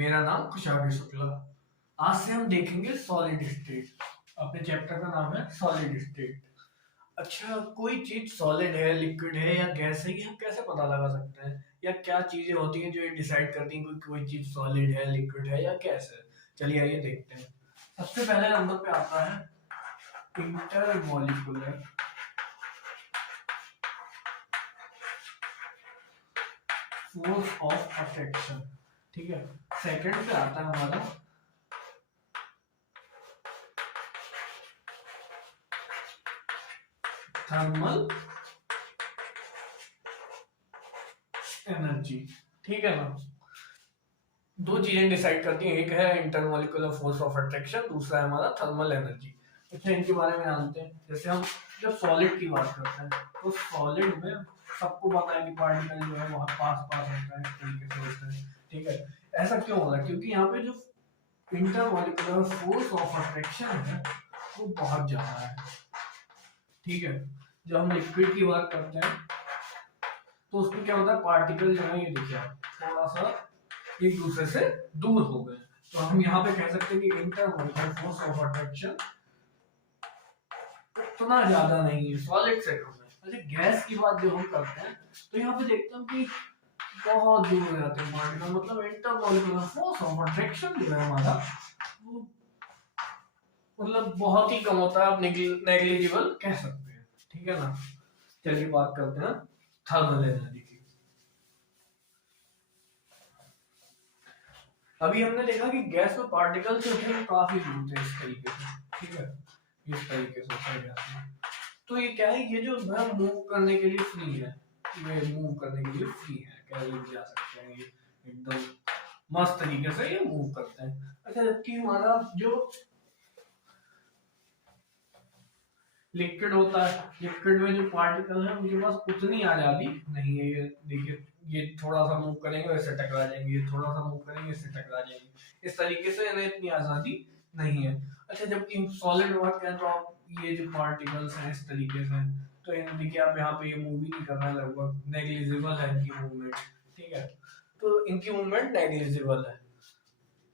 मेरा नाम कुशाग्र शुक्ला। आज से हम देखेंगे सॉलिड स्टेट। अपने चैप्टर का नाम है सॉलिड स्टेट। अच्छा, कोई चीज सॉलिड है, लिक्विड है या गैस है, ये हम कैसे पता लगा सकते हैं? या क्या चीजें होती हैं जो ये डिसाइड करती हैं कि कोई चीज सॉलिड है, लिक्विड है या गैस है? चलिए आइए देखते हैं। सबसे पहले नंबर पे आता है इंटरमॉलिक्यूलर फोर्स ऑफ अट्रैक्शन। ठीक है। सेकंड पे आता है हमारा थर्मल एनर्जी। ठीक है ना। दो चीजें डिसाइड करती हैं, एक है इंटरमॉलिक्यूलर फोर्स ऑफ अट्रैक्शन, दूसरा है हमारा थर्मल एनर्जी। अच्छा, इनके बारे में जानते हैं। जैसे हम जब सॉलिड की बात करते हैं तो सॉलिड में सबको पता है कि पार्टिकल जो है वो पास पास होता है, इस तरीके से होता है। ठीक है। ऐसा क्यों हो रहा है? क्योंकि यहाँ पे जो इंटरमॉलिक्यूलर फोर्स ऑफ अट्रैक्शन है वो बहुत ज्यादा है। ठीक है। जब हम लिक्विड की बात करते हैं तो उसमें क्या होता है, पार्टिकल जो है ये देखिए थोड़ा सा एक दूसरे से दूर हो गए। तो हम यहाँ पे कह सकते हैं कि इंटरमॉलिक्यूलर फोर्स ऑफ अट्रैक्शन उतना ज्यादा नहीं है, सॉलिड से कम है। अच्छा, गैस की बात जो हम करते हैं तो यहाँ पे देखते हैं कि बहुत दूर हो जाते हैं पार्टिकल, मतलब इंटरमॉलिक्यूलर फोर्स ऑफ अट्रैक्शन जो है हमारा वो मतलब बहुत ही कम होता है, आप नेग्लिजिबल कह सकते हैं। ठीक है ना। चलिए बात करते हैं थर्मल एनर्जी की। अभी हमने देखा कि गैस में पार्टिकल जो है काफी दूर थे, इस तरीके से। ठीक है। इस तरीके से होता है गैस में। तो ये क्या है, ये जो है मूव करने के लिए फ्री है, ये मूव करने के लिए फ्री है, कह जा सकते हैं। ये एकदम मस्त तरीके से ये मूव करते हैं। अच्छा, जबकि हमारा जो लिक्विड होता है, लिक्विड में जो पार्टिकल है उनके पास उतनी आजादी नहीं है। ये देखिए, ये थोड़ा सा मूव करेंगे इससे टकरा जाएंगे, ये थोड़ा सा मूव करेंगे इससे टकरा जाएंगे, इस तरीके से इन्हें इतनी आजादी नहीं है। अच्छा, जबकि सॉलिड बात करें तो आप ये जो पार्टिकल्स हैं इस तरीके से, तो इन्हें देखिए आप यहाँ पे ये मूव ही नहीं कर रहा है, लगभग नेग्लिजिबल है इनकी मूवमेंट। ठीक है। तो इनकी मूवमेंट नेग्लिजिबल है।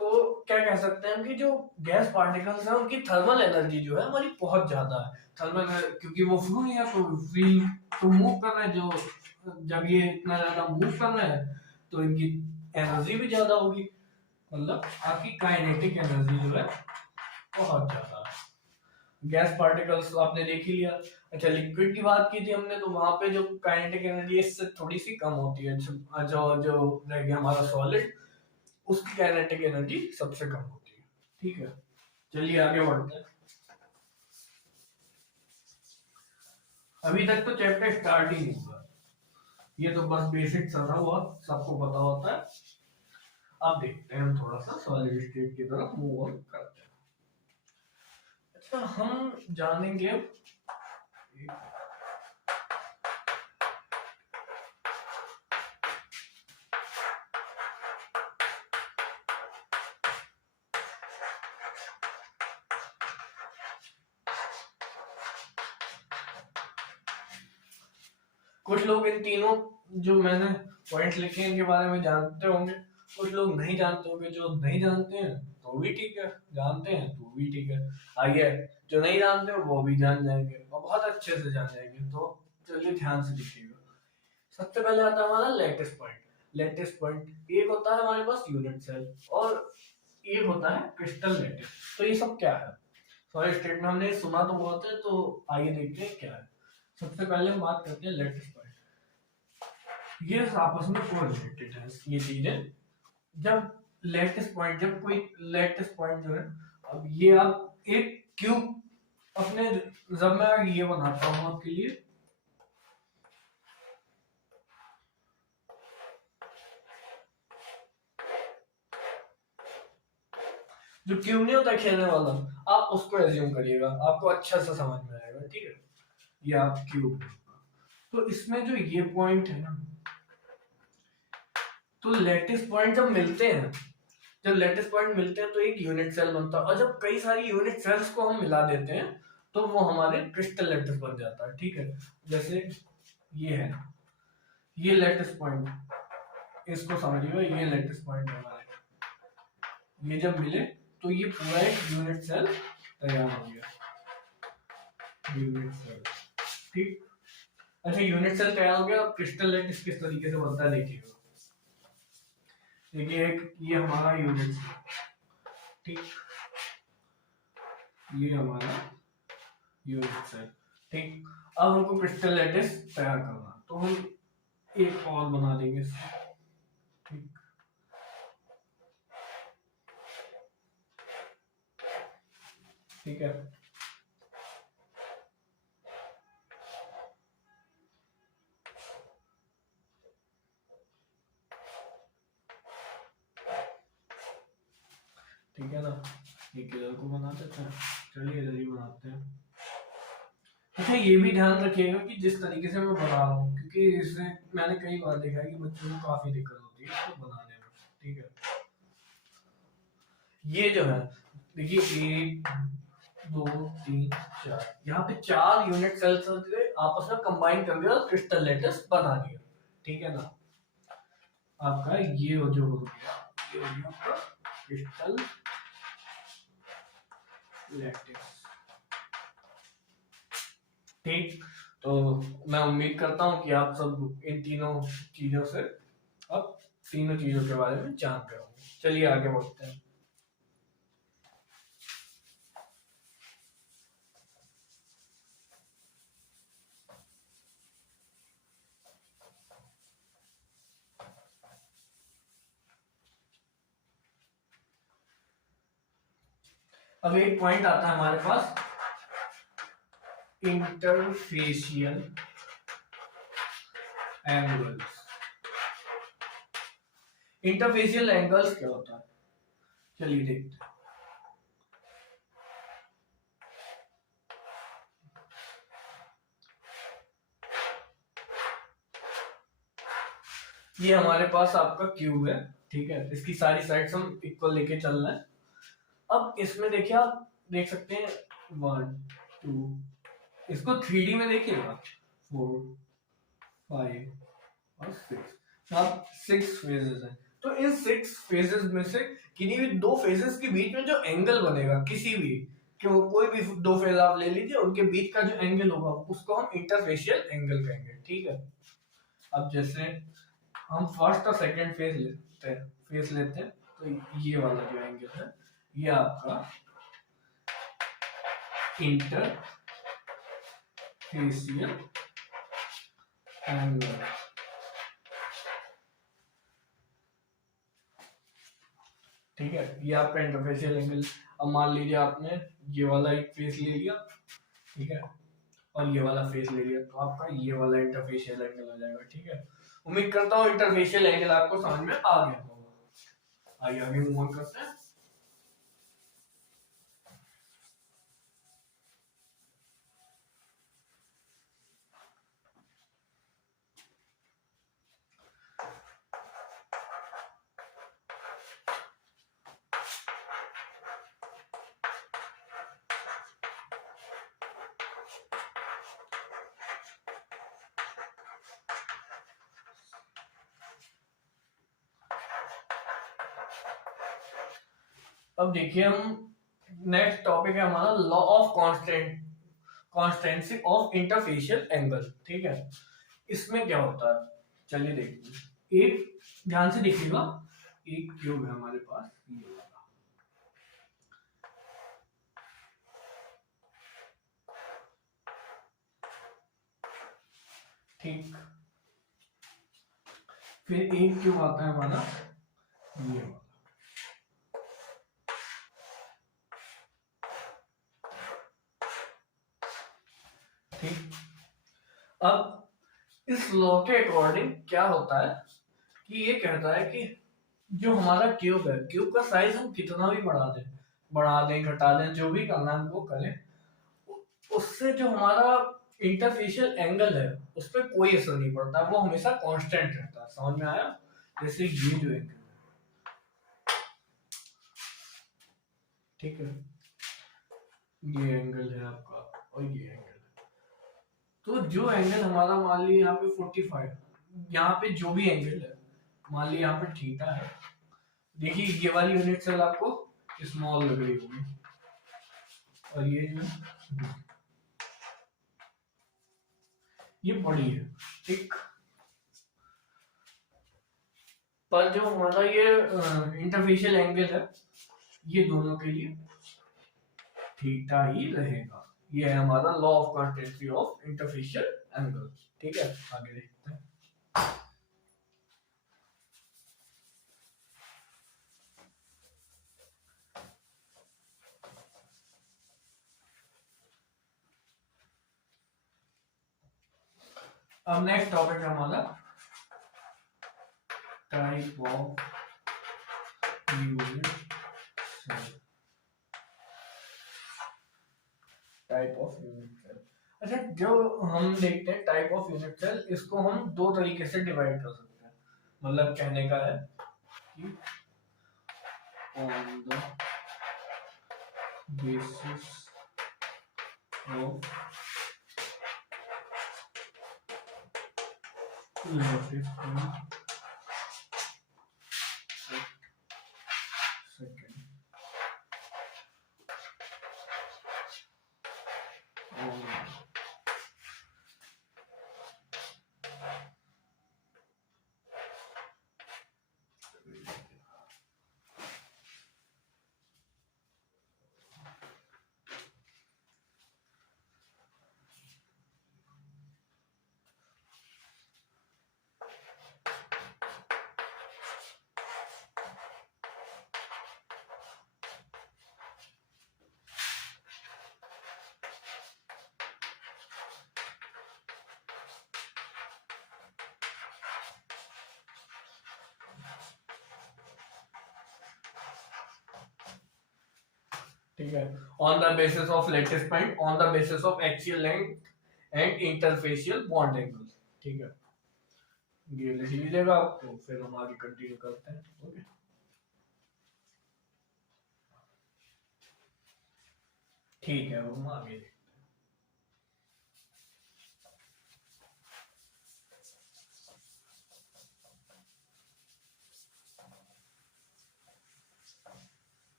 तो क्या कह सकते हैं कि जो गैस पार्टिकल्स हैं उनकी थर्मल एनर्जी जो है हमारी बहुत ज्यादा है। थर्मल, क्योंकि वो फ्री है तो फ्री तो मूव कर रहे हैं। जो जब ये इतना ज्यादा मूव कर रहे हैं तो इनकी एनर्जी भी ज्यादा होगी, मतलब आपकी काइनेटिक एनर्जी जो है बहुत ज्यादा है। गैस पार्टिकल्स आपने देख ही लिया। अच्छा, लिक्विड की बात की थी हमने, तो वहां पे जो काइनेटिक एनर्जी इससे थोड़ी सी कम होती है। जो जो रह गया हमारा सॉलिड, उसकी काइनेटिक एनर्जी सबसे कम होती है। ठीक है। चलिए आगे बढ़ते हैं। अभी तक तो चैप्टर स्टार्ट ही नहीं हुआ, ये तो बस बेसिक सा था, वो सबको पता होता है। अब देखते हैं, हम थोड़ा सा सॉलिड स्टेट की तरफ मूव ऑन करते हैं। अच्छा, हम जानेंगे कुछ लोग इन तीनों जो मैंने पॉइंट्स लिखे हैं इनके बारे में जानते होंगे, कुछ लोग नहीं जानते होंगे। जो नहीं जानते हैं तो भी ठीक है, जानते हैं तो भी ठीक है। आइए, जो नहीं जानते हो वो भी जान जाएंगे और बहुत अच्छे से जान जाएंगे। तो चलिए ध्यान से देखिएगा। सबसे पहले आता है हमारा लेटेस्ट पॉइंट। लेटेस्ट पॉइंट एक होता है हमारे पास यूनिट सेल और एक होता है क्रिस्टल लेटिस। तो ये सब क्या है? सॉरी, स्टेट में हमने सुना तो बहुत है, तो आइए देखते हैं क्या है। सबसे पहले हम बात करते हैं लेटेस्ट पॉइंट। ये आपस में कोरिलेटेड है ये चीजें। जब लेटेस्ट पॉइंट, जब कोई लेटेस्ट पॉइंट जो है, अब ये आप एक क्यूब अपने, जब मैं ये बनाता हूं आपके लिए, जो क्यूब नहीं होता खेलने वाला, आप उसको एज्यूम करिएगा, आपको अच्छा सा समझ में आएगा। ठीक है। ये आप क्यूब, तो इसमें जो ये पॉइंट है ना, तो लेटेस्ट पॉइंट जब मिलते हैं, जब लेटेस्ट पॉइंट मिलते हैं तो एक यूनिट सेल बनता है। और जब कई सारी यूनिट सेल्स को हम मिला देते हैं तो वो हमारे क्रिस्टल लेटिस बन जाता है। ठीक है। जैसे ये है, ये लेटेस्ट पॉइंट, इसको समझिएगा, ये लेटेस्ट पॉइंट है हमारे। ये जब मिले तो ये पूरा एक यूनिट सेल तैयार हो गया, यूनिट सेल। ठीक, अच्छा यूनिट सेल तैयार हो गया। अब क्रिस्टल लैटिस किस तरीके से बनता है देखिएगा। देखिए एक ये हमारा यूनिट सेल, ठीक, ये हमारा यूनिट सेल, ठीक। अब हमको क्रिस्टल लैटिस तैयार करना, तो हम एक और बना देंगे, ठीक। ठीक है, ठीक है ना। ये किधर को बना देते हैं, चलिए इधर ही बनाते हैं। अच्छा ये भी ध्यान रखिएगा कि जिस तरीके से मैं बना रहा हूँ, क्योंकि इससे मैंने कई बार देखा है कि बच्चों को काफी दिक्कत होती है इसको बनाने में, ठीक है। ये जो है देखिए 1 2 3 4, यहाँ पे 4 यूनिट सेल्स आपस में कंबाइन कर दिया और क्रिस्टल लैटिस बना दिया, ठीक है ना। आपका ये जो हो गया, ये हो गया आपका क्रिस्टल लैटिस, ठीक। तो मैं उम्मीद करता हूँ कि आप सब इन तीनों चीजों से अब तीनों चीजों के बारे में जान गए होंगे। चलिए आगे बढ़ते हैं। अब एक पॉइंट आता है हमारे पास, इंटरफेशियल एंगल्स। इंटरफेशियल एंगल्स क्या होता है, चलिए देखते हैं। ये हमारे पास आपका क्यूब है, ठीक है। इसकी सारी साइड्स हम इक्वल लेके चल रहे हैं। अब इसमें देखिए आप देख सकते हैं 1 2, इसको 3D में देखिएगा 4 5 और 6, अब 6 फेजेस हैं। तो इन 6 फेजेस में से किन्हीं भी 2 फेजेस के बीच में जो एंगल बनेगा, किसी भी क्यों कोई भी 2 फेज आप ले लीजिए, उनके बीच का जो एंगल होगा उसको हम इंटरफेशियल एंगल कहेंगे, ठीक है। अब जैसे हम फर्स्ट और सेकंड फेज लेते हैं, तो ये वाला जो एंगल है ये आपका इंटरफेशियल एंगल, ठीक है। ये आपका इंटरफेशियल एंगल। अब मान लीजिए आपने ये वाला एक फेस ले लिया, ठीक है, और ये वाला फेस ले लिया, तो आपका ये वाला इंटरफेशियल एंगल हो जाएगा, ठीक है। उम्मीद करता हूँ इंटरफेशियल एंगल आपको समझ में आ गया होगा। आइए आगे मूव ऑन करते हैं। अब देखिए हम नेक्स्ट टॉपिक है हमारा law of constituency of interfacial angle, ठीक है। इसमें क्या होता है, चलिए देखते हैं। एक ध्यान से देखिएगा, एक क्यूब है हमारे पास ये वाला, ठीक। फिर एक क्यूब आता है हमारा ये वाला, ठीक। अब इस लॉ के अकॉर्डिंग क्या होता है कि ये कहता है कि जो हमारा क्यूब है, क्यूब का साइज हम कितना भी बढ़ा दें घटा दें, जो भी करना है वो करें, उससे जो हमारा इंटरफेशियल एंगल है उस पर कोई असर नहीं पड़ता, वो हमेशा कांस्टेंट रहता है। समझ में आया? जैसे ये जो एंगल है, ठीक है, ये एंगल है आपका और ये एंगल है, तो जो एंगल हमारा मान लीजिए यहाँ पे 45, यहाँ पे जो भी एंगल है मान लीजिए यहाँ पे थीटा है, देखिए ये वाली यूनिट सेल आपको स्मॉल लग रही होगी और ये जो ये बड़ी है, ठीक। पर जो हमारा ये इंटरफेशियल एंगल है ये दोनों के लिए थीटा ही रहेगा। ये है हमारा law of constituency of interfacial angle, ठीक है। आगे देखते हैं। अब नेक्स्ट टॉपिक है हमारा type of unit cell. Type of unit cell, अच्छा जो हम देखते हैं टाइप ऑफ यूनिट सेल, इसको हम दो तरीके से डिवाइड कर सकते हैं। मतलब कहने का है कि on the basis of lattice point second ठीक है। On the basis of lattice point, on the basis of axial length and interfacial bond angle, ठीक है। ये लिख लीजिएगा आप, तो फिर हम आगे कंटिन्यू करते हैं। ओके, ठीक है, हम आगे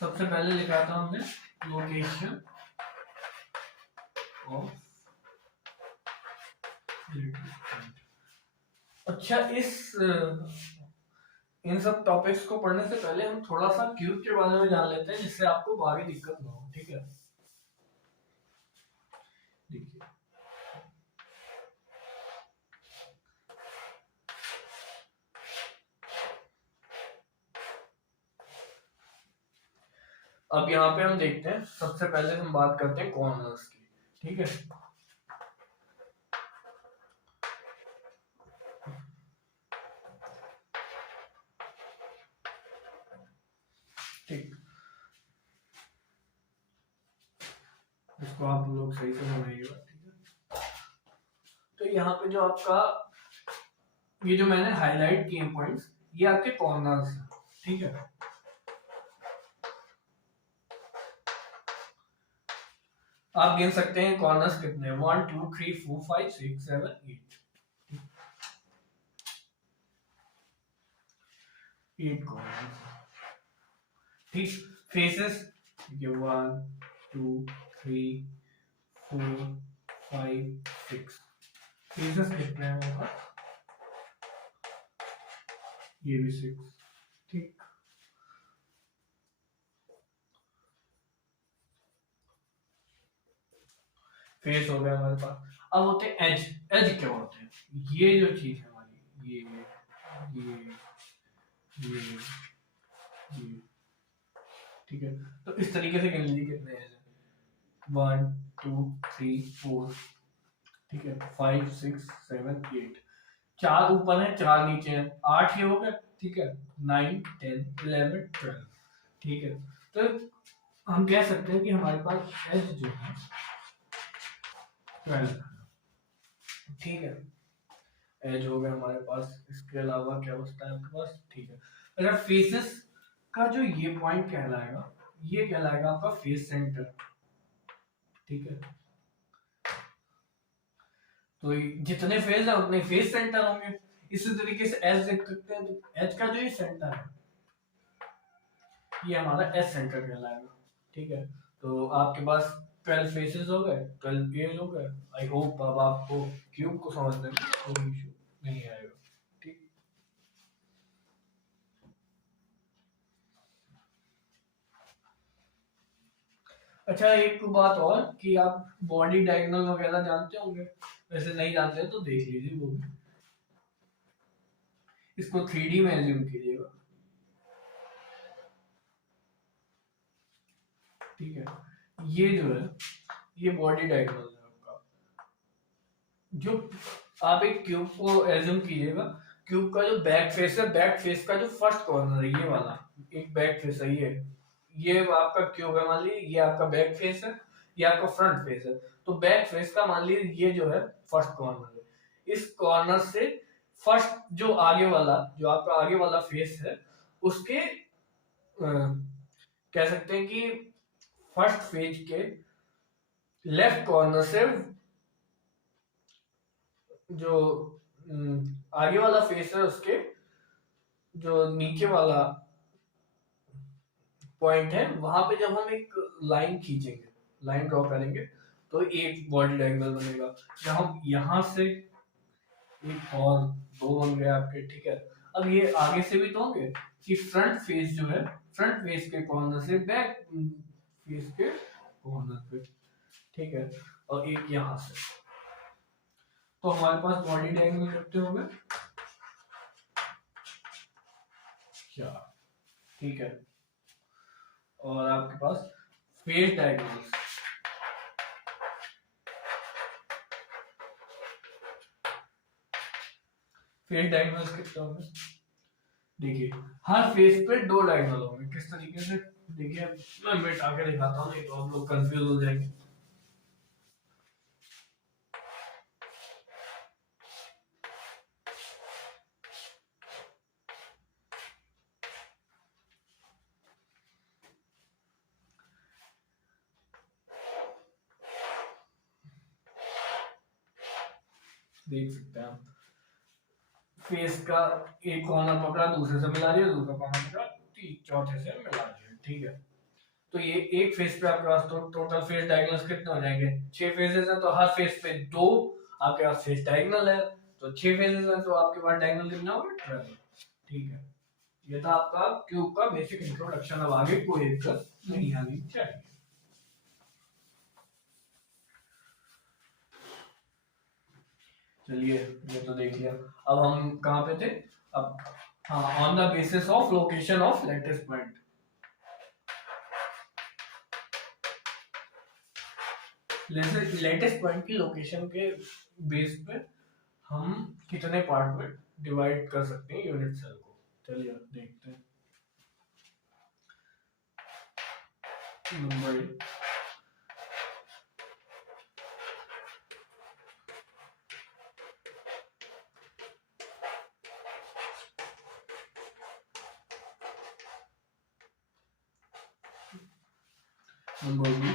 सबसे पहले लिखा था हमने लोकेशन ऑफ। अच्छा, इन सब टॉपिक्स को पढ़ने से पहले हम थोड़ा सा क्यूब के बारे में जान लेते हैं, जिससे आपको भारी दिक्कत ना हो, ठीक है। देखिए अब यहाँ पे हम देखते हैं, सबसे पहले हम बात करते हैं कॉर्नर्स की, ठीक है। ठीक, इसको आप लोग सही से समझिएगा, ठीक है। तो यहाँ पे जो आपका ये जो मैंने हाईलाइट किए पॉइंट्स, ये आपके कॉर्नर्स हैं, ठीक है। आप गिन सकते हैं कॉर्नर्स कितने, 1 2 3 4 5 6 7 8, 8 कॉर्नर्स, ठीक। फेसेस, ये 1 2 3 4 5 6, फेसेस कितने हैं वहां पर, ये भी 6, ठीक। फेस हो गया हमारे पास। अब होते हैं एज। एज क्या होते हैं, ये जो चीज है हमारी, ये ये, ठीक है। तो इस तरीके से गिन लीजिए कितने एज है, 1 2 3 4, ठीक है, 5 6 7 8, 4 ऊपर है 4 नीचे है, 8 ये हो गया, ठीक है। 9 10 11 12, ठीक है। तो हम कह सकते हैं कि हमारे पास एज जो है 12, ठीक है। एज हो गया हमारे पास, इसके अलावा क्या बचता है आपके पास, ठीक है। अगर फेसेस का जो ये पॉइंट कहलाएगा, ये कहलाएगा आपका फेस सेंटर, ठीक है। तो जितने फेज है उतने फेज सेंटर होंगे। इसी तरीके से एच देख सकते हैं, तो एच का जो ये सेंटर है ये हमारा एच सेंटर कहलाएगा। ठीक है, तो आपके पास 12 फेसेस हो गए, 12 पेज हो गए। आई होप अब आपको क्यूब को समझने में कोई इशू नहीं आएगा। ठीक, अच्छा एक बात और कि आप बॉडी डायगोनल वगैरह जानते होंगे, वैसे नहीं जानते तो देख लीजिए वो भी। इसको 3D में एज्यूम कीजिएगा। ठीक है, ये जो है ये बॉडी डायगोनल है आपका। जो आप एक क्यूब को एज्यूम कीजिएगा, क्यूब का जो बैक फेस है, बैक फेस का जो फर्स्ट कॉर्नर है ये वाला, एक बैक फेस है ये आपका क्यूब है, मान लीजिए ये आपका बैक फेस है, ये आपका फ्रंट फेस है। तो बैक फेस का मान लीजिए ये जो है फर्स्ट कॉर्नर है, इस कॉर्नर से फर्स्ट जो आगे वाला, जो आपका आगे वाला फेस है उसके कह सकते हैं कि फर्स्ट फेज के लेफ्ट कॉर्नर से जो आगे वाला फेस है उसके जो नीचे वाला पॉइंट है वहां पे जब हम एक लाइन खींचेंगे, लाइन ड्रॉ करेंगे, तो एक बॉडी डायगोनल बनेगा। जब हम यहां से एक और दो बन गए आपके। ठीक है, अब ये आगे से भी तो होंगे कि फ्रंट फेस जो है, फ्रंट फेस के कॉर्नर से बैक फेस के कॉर्नर पे। ठीक है, और एक यहां से, तो हमारे पास बॉडी डायगोनल कितने हो गए? क्या? ठीक है, और आपके पास फेस डायगोनल्स, फेस डायगोनल्स कितने होंगे? देखिए हर फेस पे दो डायगोनल होंगे। किस तरीके से? देखिए मैं मिटा के दिखाता हूँ, नहीं तो आप लोग कंफ्यूज हो जाएंगे। देख सकते हैं आप, फेस का एक कॉर्नर पकड़ा, दूसरे से मिला दिया, दूसरा कॉर्नर पकड़ा, चौथे से मिला दिया। ठीक है, तो ये एक फेस पे आपके पास तो टोटल फेस डायगोनल्स कितने हो जाएंगे? 6 फेसेस है, तो हर फेस पे दो आपके पास फेस डायगोनल है, तो 6 फेसेस है, तो आपके पास डायगोनल कितना होगा? 12। ठीक है, ये था आपका क्यूब का बेसिक इंट्रोडक्शन। अब आगे कोई दिक्कत नहीं आनी चाहिए। चलिए ये तो देख लिया। अब हम कहाँ पे थे? अब हाँ, on the basis of location of lattice point. Latest point की लोकेशन के बेस पे हम कितने पार्ट में डिवाइड कर सकते हैं यूनिट सेल को? चलिए देखते हैं। नंबर बी,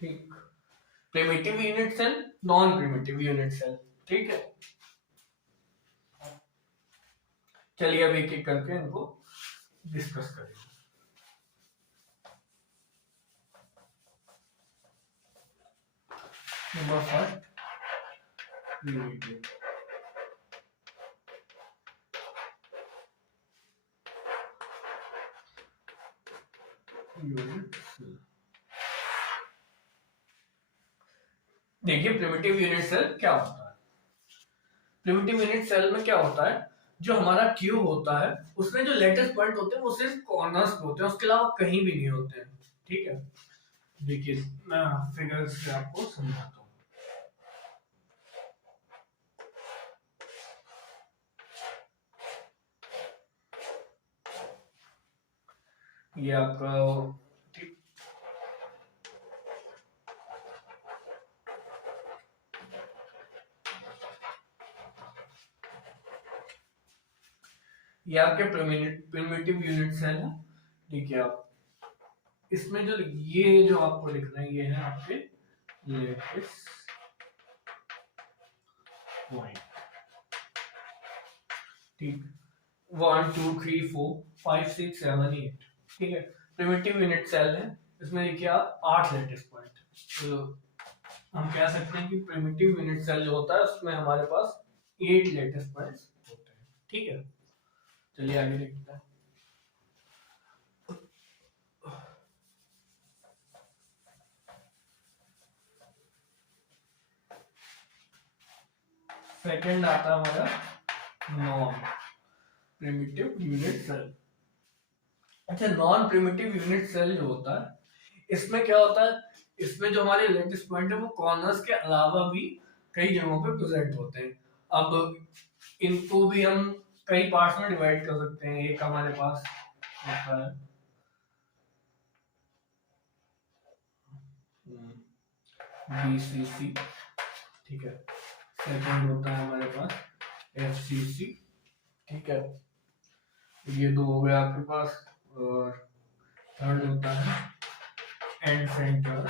ठीक, primitive unit cell, non primitive unit cell. ठीक है, चलिए अब एक एक करके इनको डिस्कस करेंगे। Number first, primitive unit cell. देखिए प्रिमिटिव यूनिट सेल क्या होता है? प्रिमिटिव यूनिट सेल में क्या होता है, जो हमारा क्यूब होता है उसमें जो लेटेस्ट पॉइंट होते हैं वो सिर्फ कॉर्नर्स पे होते हैं, उसके अलावा कहीं भी नहीं होते हैं। ठीक है, देखिए मैं फिगर्स से आपको समझाता हूँ। ये आपका ठीक, ये आपके प्रिमिटिव यूनिट सेल है। देखिए आप इसमें जो ये जो आपको लिखना है ये है आपके लेटिस पॉइंट। ठीक, 1 2 3 4 5 6 7 8। ठीक है, प्रिमिटिव यूनिट सेल है, इसमें देखिए आप 8 लेटिस पॉइंट। तो हम कह सकते हैं कि प्रिमिटिव यूनिट सेल जो होता है उसमें हमारे पास 8 लेटिस पॉइंट्स होते हैं। ठीक है, चलिए आगे देखते हैं। सेकंड आता है हमारा नॉन प्रिमिटिव यूनिट सेल। अच्छा, नॉन प्रिमिटिव यूनिट सेल जो होता है इसमें क्या होता है, इसमें जो हमारे लेटिस पॉइंट है वो कॉर्नर्स के अलावा भी कई जगहों पे प्रेजेंट होते हैं। अब इनको भी हम कई पार्ट्स में डिवाइड कर सकते हैं। एक हमारे पास होता है BCC, ठीक है। सेकंड होता है हमारे पास FCC, ठीक है। ये दो हो गया आपके पास। और थर्ड होता है एंड सेंटर,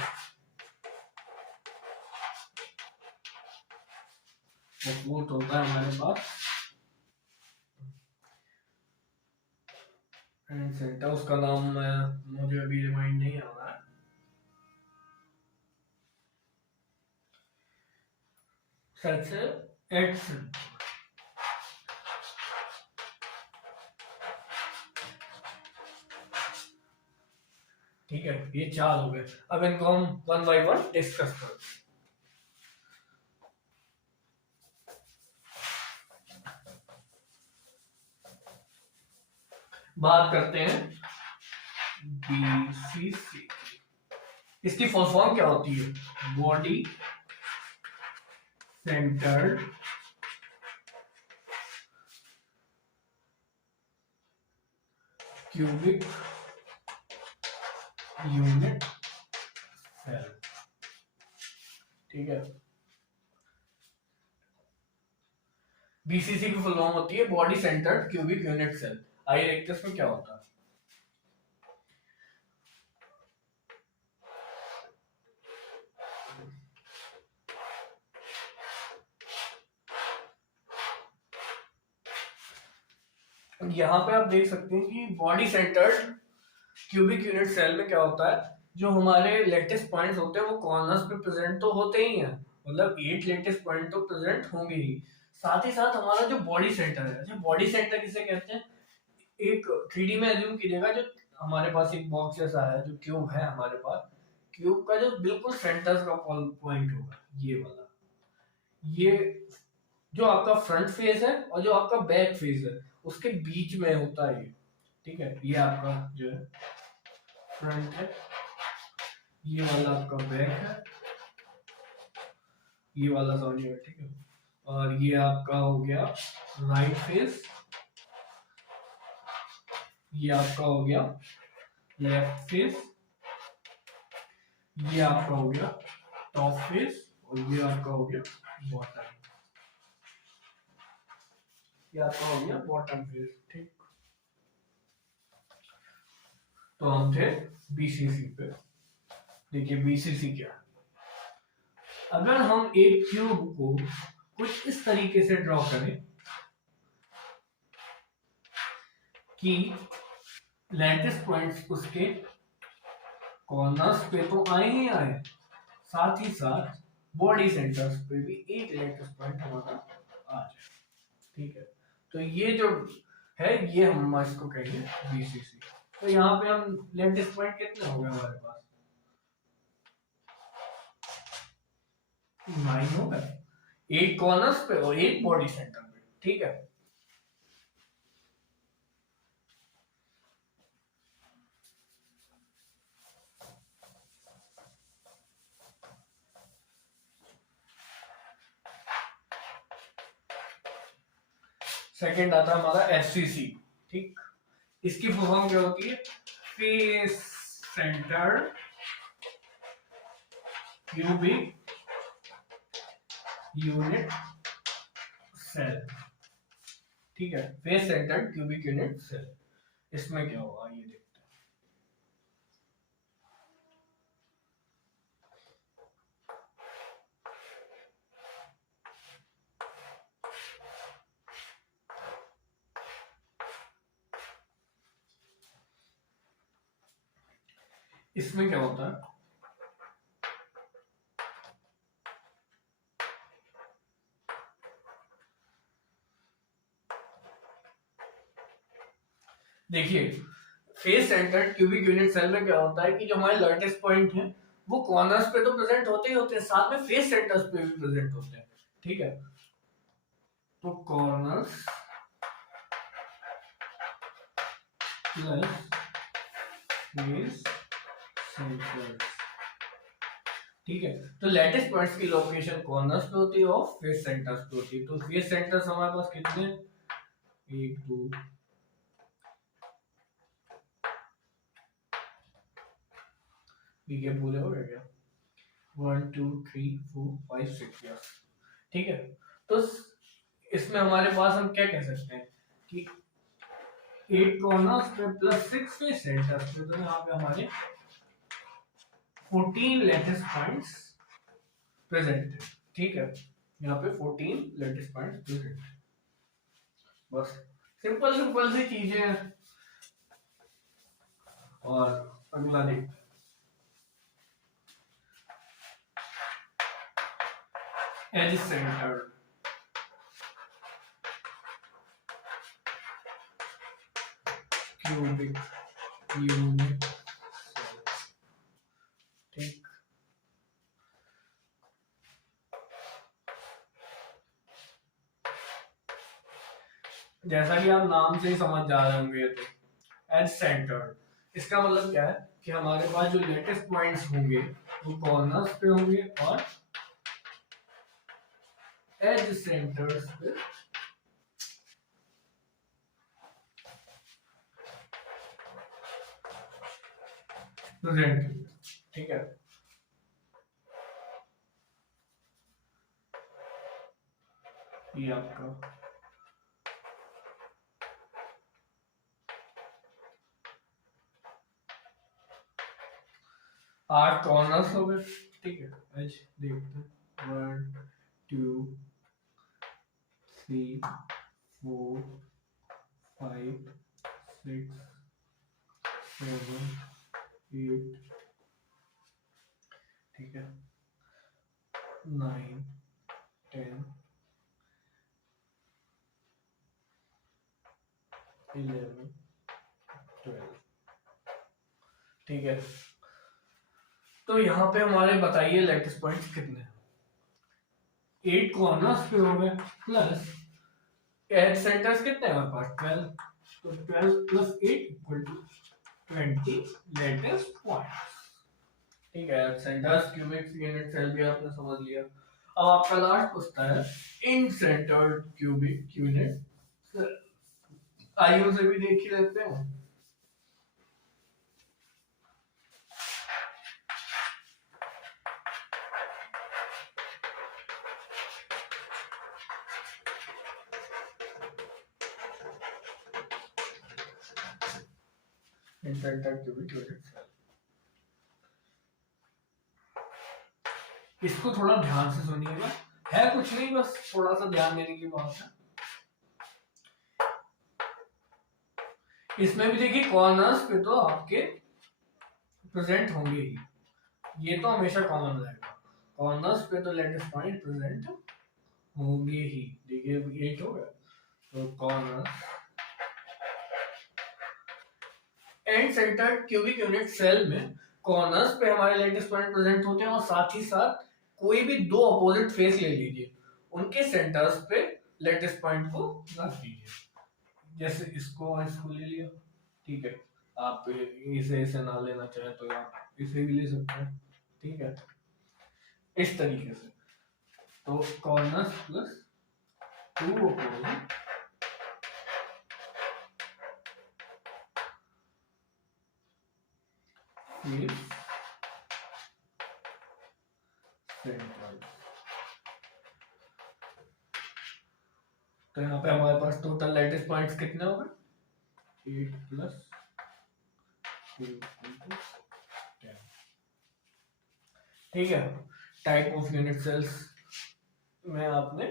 और फोर्थ होता है हमारे पास एंड सेंटर। उसका नाम मुझे अभी रिमाइंड नहीं आ रहा है। सच एड्स, ठीक है। ये चार हो गए। अब इनको हम वन बाय वन डिस्कस करते हैं। बात करते हैं BCC। इसकी फुल फॉर्म क्या होती है? Body centred cubic unit cell, ठीक है। BCC की फुल फॉर्म होती है body centred cubic unit cell. आइए देखते हैं इसमें क्या होता है। यहाँ पे आप देख सकते हैं कि body centred cubic unit cell में क्या होता है, जो हमारे लेटेस्ट पॉइंट्स होते हैं वो कॉर्नर्स पे प्रेजेंट तो होते ही हैं, मतलब 8 लेटेस्ट पॉइंट तो प्रेजेंट होंगे ही। साथ ही साथ हमारा जो बॉडी सेंटर है, जो बॉडी सेंटर किसे कहते हैं, एक 3D में एज्यूम कीजिएगा, जो हमारे पास एक बॉक्स जैसा है, जो क्यूब है हमारे पास, क्यूब का जो बिल्कुल सेंटर का पॉइंट होगा ये वाला, ये जो आपका फ्रंट फेस है और जो आपका बैक फेस है उसके बीच में होता है ये, ठीक है। ये आपका जो है फ्रंट है, ये वाला आपका बैक है, ये वाला सॉरी है, ठीक है। और ये आपका हो गया राइट फेस, ये आपका हो गया लेफ्ट फेस, ये आपका हो गया टॉप फेस, और ये आपका हो गया बॉटम, ये आपका हो गया बॉटम फेस, ठीक। तो हम थे BCC पे। देखिए BCC क्या है। अगर हम एक क्यूब को कुछ इस तरीके से ड्रॉ करें कि लेटेस्ट पॉइंट्स उसके कॉर्नर्स पे तो आए ही आए, साथ ही साथ बॉडी सेंटर्स पे भी एक लेटेस्ट पॉइंट हमारा आ जाए, ठीक है। तो ये जो है ये हम इसको कहेंगे BCC। तो यहाँ पे हम लेटेस्ट पॉइंट कितने हो गए हमारे पास? 9 हो गए, 8 कॉर्नर्स पे और एक बॉडी सेंटर पे, ठीक है। सेकंड आता है हमारा FCC, ठीक। इसकी फुल फॉर्म क्या होती है? Face centre cubic unit cell, ठीक है, face centred cubic unit cell. इसमें क्या होगा ये देखते हैं। इसमें क्या होता है, देखिए face centred cubic unit cell में क्या होता है कि जो हमारे लैटिस पॉइंट है वो कॉर्नर्स पे तो प्रेजेंट होते ही होते हैं, साथ में फेस सेंटर्स पे भी प्रेजेंट होते हैं। ठीक है, तो कॉर्नर्स प्लस फेस सेंटर्स। ठीक है, तो लैटिस पॉइंट्स की लोकेशन कॉर्नर्स पे होती है और फेस सेंटर्स पे होती है। तो फेस सेंटर्स हमारे पास कितने, 1 2 ये पूरे हो गए क्या, 1 2 3 4 5 6 यस। ठीक है, तो इसमें हमारे पास हम क्या कह सकते हैं कि 8 कॉर्नर्स पे प्लस 6 फेस सेंटर्स पे, तो यहाँ पे हमारे 14 लैटिस पॉइंट्स प्रेजेंट है। ठीक है, यहाँ पे 14 लैटिस पॉइंट्स प्रेजेंट है। बस सिंपल सिंपल सी चीजें हैं। और अगला देखते हैं, एज सेंटर्ड क्यूबिक यूनिट। ठीक, जैसा कि आप नाम से ही समझ जा रहे होंगे, तो एज सेंटर्ड इसका मतलब क्या है कि हमारे पास जो लेटेस्ट पॉइंट्स होंगे वो कॉर्नर्स पे होंगे और एज सेंटर्स पे प्रेजेंट। ठीक है, ये आपका आठ कॉर्नर्स हो गए। ठीक है, एज देखते हैं, 1 2 3 4 5 6 7 8। ठीक है, 9 10 11 12। ठीक है, तो यहाँ पे हमारे बताइए लैटिस पॉइंट्स कितने हैं। 8 कॉर्नर्स पे हो गए प्लस एज सेंटर्स कितने हैं हमारे पास, 12। तो 12 plus 8 equal to 20 lattice points. ठीक है, सेंटर्स क्यूबिक यूनिट सेल भी आपने समझ लिया। अब आपका लास्ट पूछता है इन सेंटर्ड क्यूबिक यूनिट, आइए उसे भी देख ही लेते हैं। इन सेंटर्ड क्यूबिक यूनिट सेल, इसको थोड़ा ध्यान से सुनिएगा, है कुछ नहीं, बस थोड़ा सा ध्यान देने की बात है। इसमें भी देखिए कॉर्नर्स पे तो आपके प्रेजेंट होंगे ही, ये तो हमेशा कॉमन रहेगा। कॉर्नर्स पे तो लेटेस्ट पॉइंट प्रेजेंट होंगे ही। देखिए 8 हो गया, तो corner and centre cubic unit cell में कॉर्नर्स पे हमारे लेटेस्ट पॉइंट प्रेजेंट होते हैं और साथ ही साथ कोई भी दो अपोजिट फेस ले लीजिए, उनके सेंटर्स पे लेटेस्ट पॉइंट को रख दीजिए। जैसे इसको इसको ले लिया, ठीक है, आप इसे ना लेना चाहे तो आप इसे भी ले सकते हैं। ठीक है, इस तरीके से तो corners plus 2 opposite face centres. तो यहाँ पे हमारे पास टोटल लैटिस पॉइंट्स कितने हो गए? 8 प्लस 2 10। ठीक है। टाइप ऑफ यूनिट सेल्स में आपने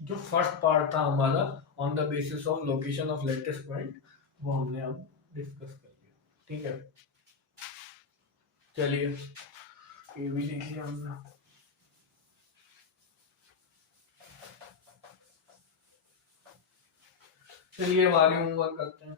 जो फर्स्ट पार्ट था हमारा on the basis of location of lattice point, वो हमने अब डिस्कस कर लिया। ठीक है, चलिए ये भी देखिए हमने। चलिए अब आगे मूव ऑन करते हैं।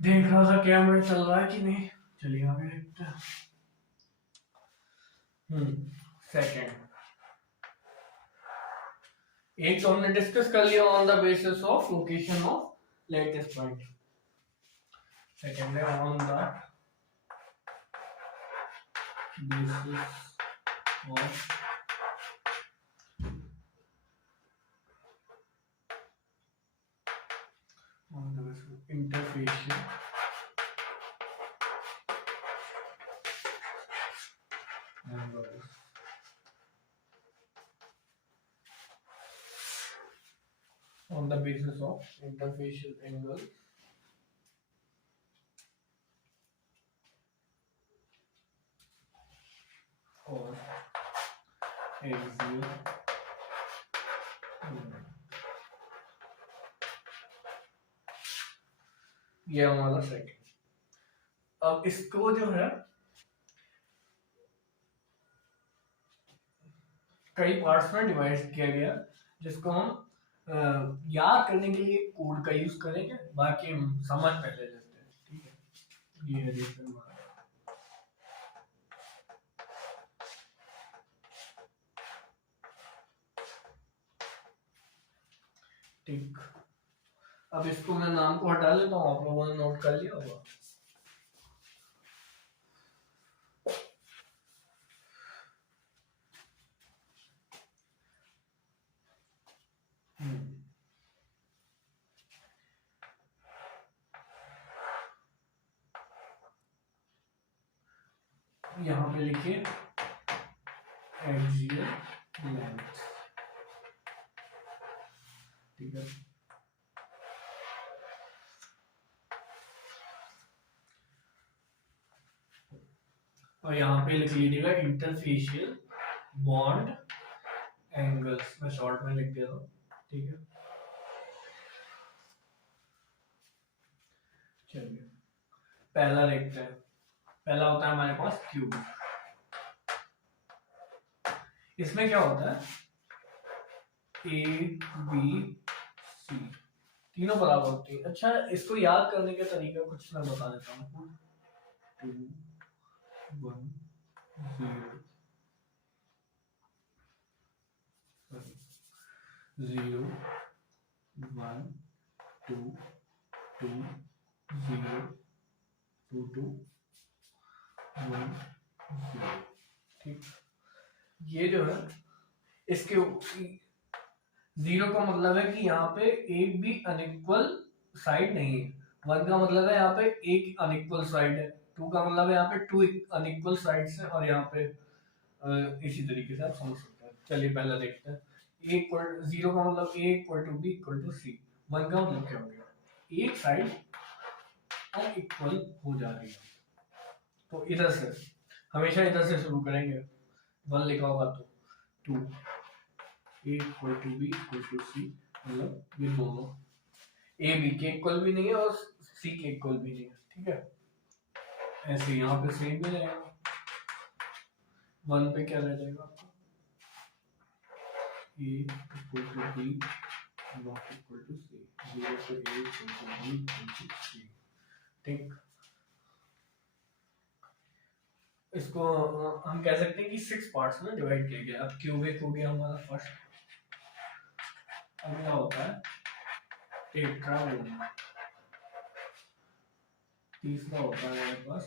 देख रहा था कैमरा चल रहा है कि नहीं, चलिए आगे देखते हैं। सेकंड, एक तो हमने डिस्कस कर लिया on the basis of location of lattice point. Second है on the basis of interfacial angles. On the basis of interfacial angle or axial moment. ये हमारा सेकंड। अब इसको जो है कई पार्ट्स में डिवाइड किया गया, जिसको हम याद करने के लिए कोड का यूज करेंगे, बाकी हम समझ पहले लेते हैं। ठीक है, ये रीजन ठीक। अब इसको मैं नाम को हटा लेता हूँ, आप लोगों ने नोट कर लिया होगा। यहाँ पे लिखिए एक्सियल लेंथ। ठीक है, और यहाँ पे लिख लीजिएगा इंटरफेशियल बॉन्ड एंगल्स, मैं शॉर्ट में लिख देता हूँ। ठीक है, चलिए पहला देखते हैं। पहला होता है हमारे पास क्यूब। इसमें क्या होता है, ए बी सी तीनों बराबर होती है। अच्छा, इसको याद करने के तरीका कुछ मैं बता देता हूँ। 2 1 0 1 2 2 0 2 2 1 0। ठीक, ये जो है इसके जीरो का मतलब है कि यहाँ पे एक भी अनइक्वल साइड नहीं है। 1 का मतलब है यहाँ पे एक अनइक्वल साइड है। 2 का मतलब है यहाँ पे 2 अनइक्वल साइड्स है, और यहाँ पे इसी तरीके से आप समझ सकते हैं। चलिए पहला देखते हैं। जीरो का मतलब a equal to b equal to c. 1 का मतलब क्या हो गया, एक साइड अनइक्वल हो जा रही है। तो इधर से हमेशा इधर से शुरू करेंगे। 1 लिखा होगा तो 2, a equal to b equal to c, मतलब ये दोनों ए बी के इक्वल भी नहीं है और सी के इक्वल भी नहीं है। ठीक है, ऐसे यहाँ पे सेम भी रहेगा। 1 पे क्या रह जाएगा आपका, a equal to b not equal to c, 0 पे a equal to b equal to c. ठीक, इसको हम कह सकते हैं कि 6 पार्ट्स में डिवाइड किया गया। अब क्यूबिक हो गया हमारा फर्स्ट। अगला होता है टेट्रागोन। तीसरा होता है हमारे पास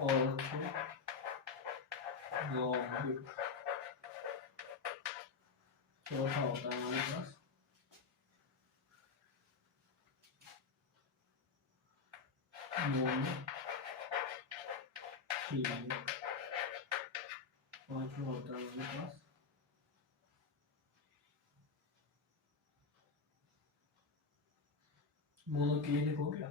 ऑर्थो रोम्बिक। चौथा होता है हमारे पास मोनोक्लिनिक। पांचवा होता है हमारे पास मोनोक्लिनिक हो गया।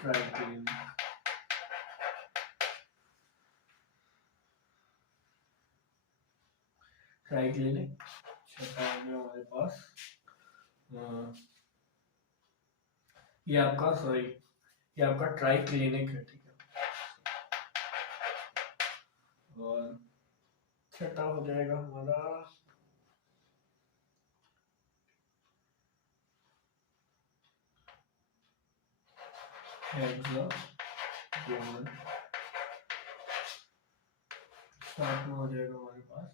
ट्राइक्लिनिक। ट्राइक्लिनिक छठा हो गया हमारे पास। ये आपका सॉरी ये आपका ट्राइक्लिनिक है, ठीक है। और छठा हो जाएगा हमारा हेक्सागोनल। सातवां हो जाएगा हमारे पास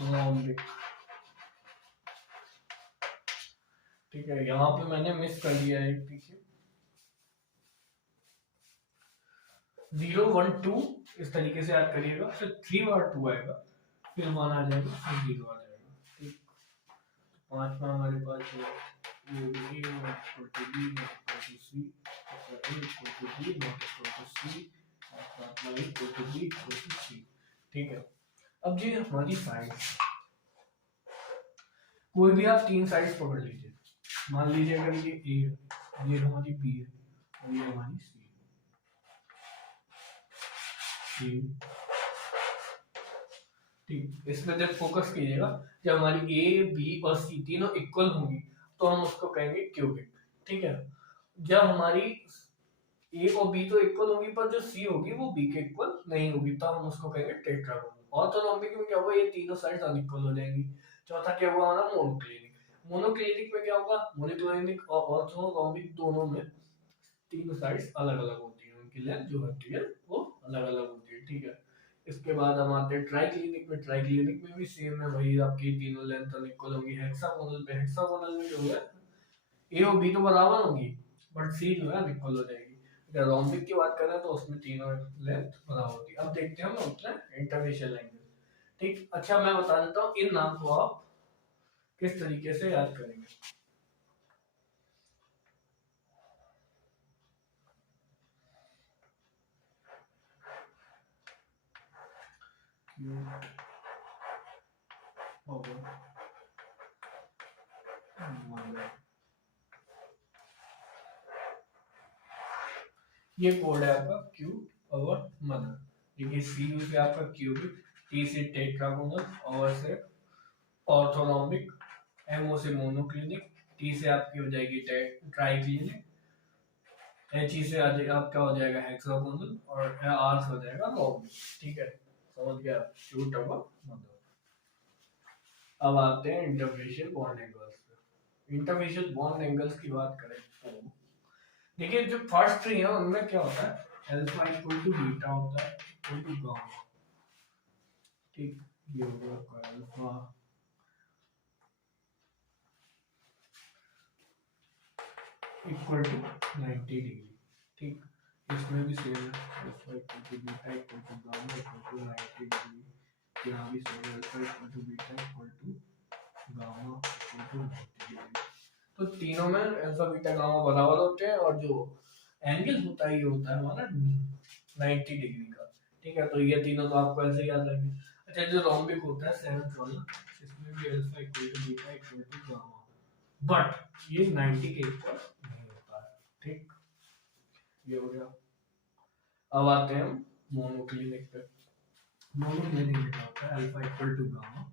रोम्बिक, ठीक है। यहाँ पे मैंने मिस कर दिया है, देखिए 0 1 2 इस तरीके से याद करिएगा, फिर 3 और 2 आएगा, फिर 1 आ जाएगा, फिर 0 आ जाएगा, ठीक। पांचवा हमारे पास है ठीक है। अब जी हमारी साइड्स, कोई भी आप तीन साइड्स पकड़ लीजिए। मान लीजिए अगर ये ए है, ये हमारी बी है और ये हमारी सी है, ठीक। इसमें जब फोकस कीजिएगा, जब हमारी ए बी और सी तीनों इक्वल होंगी तो हम उसको कहेंगे क्यूबिक, ठीक है। जब हमारी ए और बी तो इक्वल होगी पर जो सी होगी वो बी के इक्वल नहीं होगी, तब हम उसको कहेंगे टेट्रागोनल। ऑर्थोरॉम्बिक में क्या होगा, ये तीनों साइड्स अनइक्वल हो जाएंगी। चौथा क्या होगा हमारा मोनोक्लिनिक। मोनोक्लिनिक में क्या होगा, मोनोक्लिनिक और ऑर्थोरॉम्बिक दोनों में तीनों साइड्स अलग अलग होती है, उनकी लेंथ जो होती है वो अलग अलग होती है, ठीक है। इसके बाद हम आते हैं ट्राइक्लिनिक में। ट्राइक्लिनिक में भी सेम है, वही आपकी तीनों लेंथ अनइक्वल होगी। हेक्सागोनल पे, हेक्सागोनल में जो है ए और बी तो बराबर होंगी बट सी जो है अनइक्वल हो जाएगी। अगर रोम्बिक की बात करें तो उसमें तीनों लेंथ बराबर होती है। अब देखते हैं हम अपना इंटरफेशियल एंगल, ठीक। अच्छा मैं बता देता हूँ इन नाम को आप किस तरीके से याद करेंगे। ये कोड है आपका क्यू और मदर। देखिए सी से आपका क्यूबिक, टी से टेट्रागोनल, और से ऑर्थोरॉम्बिक, एमओ से मोनोक्लिनिक, टी से आपकी हो जाएगी ट्राइक्लिनिक, एच ई से आपका हो जाएगा हेक्सागोनल, और आर से हो जाएगा रोम्बिक, ठीक है। समझ गया, क्यू टर्बो मदर। अब आते हैं इंटरफेशियल बॉन्ड एंगल्स पे। इंटरफेशियल बॉन्ड एंगल्स की बात करें तो देखिए जो फर्स्ट थ्री है उनमें क्या होता है, अल्फा इक्वल टू बीटा होता है इक्वल टू गामा, ठीक। ये हो गया आपका अल्फा इक्वल टू 90 डिग्री, ठीक। इसमें भी सेम है, alpha equal to beta equal to gamma equal to 90 degree. यहाँ भी सेम है, alpha equal to beta equal to gamma equal to 90 degree. तो तीनों में अल्फा बीटा गामा बराबर होते हैं और जो एंगल होता है ये होता है हमारा 90 डिग्री का, ठीक है। तो ये तीनों तो आपको ऐसे याद रहेंगे। अच्छा जो रोम्बिक होता है सेवंथ वाला, इसमें भी alpha equal to beta equal to gamma, but ये 90 के इक्वल नहीं होता है, ठीक। ये हो गया। अब आते हैं हम मोनोक्लिनिक पे। मोनोक्लिनिक में क्या होता है, अल्फा इक्वल टू गामा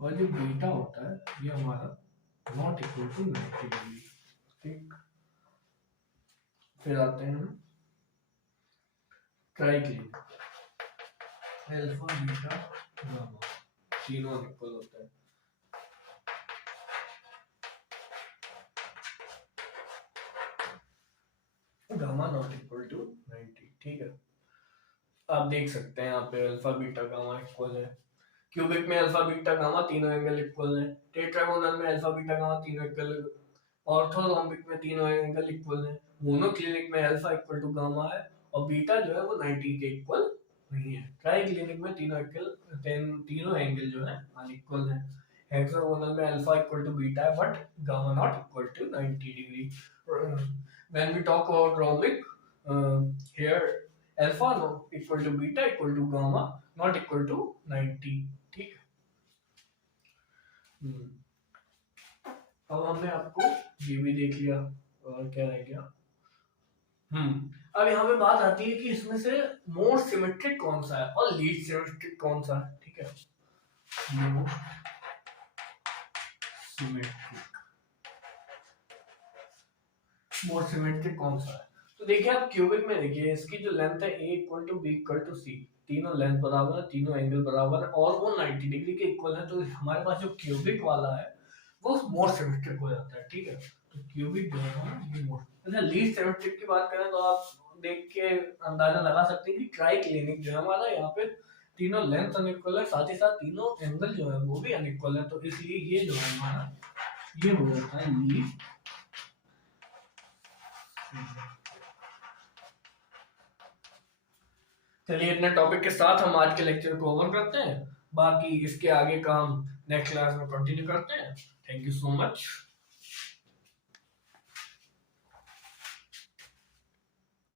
और जो बीटा होता है ये हमारा नॉट इक्वल टू 90 डिग्री। ठीक, फिर आते हैं हम ट्राइक्लिन, अल्फा बीटा गामा तीनों इक्वल होता है। Gamma not equal to 90। ठीक है, आप देख सकते हैं यहाँ पे अल्फा बीटा गामा इक्वल है, क्यूबिक में अल्फा बीटा गामा तीनों एंगल इक्वल है, टेट्रागोनल में अल्फा बीटा गामा तीनों इक्वल, ऑर्थोरोम्बिक में तीनों एंगल इक्वल है, मोनोक्लिनिक में अल्फा इक्वल टू गामा है और बीटा जो है वो 90 के इक्वल नहीं है। ट्राइक्लिनिक में तीनों एंगल जो है अनइक्वल है। हेक्सागोनल में अल्फा इक्वल टू बीटा है but gamma not equal to 90 degree. When we talk about rhombic, here alpha no equal to beta equal to gamma not equal to 90। ठीक है, अब हमने आपको ये भी देख लिया और क्या रह गया। अब यहाँ पे बात आती है कि इसमें से मोर सिमेट्रिक कौन सा है और लीस्ट सिमेट्रिक कौन सा है। ठीक है, मोर सिमेट्रिक कौन सा है। तो देखिए आप क्यूबिक में देखिए इसकी जो लेंथ है a equal to b equal to c, तीनों लेंथ बराबर है, तीनों एंगल बराबर है और वो 90 डिग्री के इक्वल है। तो हमारे पास जो क्यूबिक वाला है वो मोर सिमेट्रिक हो जाता है। ठीक है, तो क्यूबिक जो है ये मोर। अच्छा, लीस्ट सिमेट्रिक की बात करें तो आप देख के अंदाजा लगा सकते हैं कि ट्राइक्लिनिक जो है हमारा, यहाँ पे तीनों लेंथ अनइक्वल है, साथ ही साथ तीनों एंगल जो है वो भी अनइक्वल है, तो इसलिए ये जो है हमारा ये हो जाता है लीस्ट। चलिए इतने टॉपिक के साथ हम आज के लेक्चर को ओवर करते हैं, बाकी इसके आगे का हम नेक्स्ट क्लास में कंटिन्यू करते हैं। Thank you so much.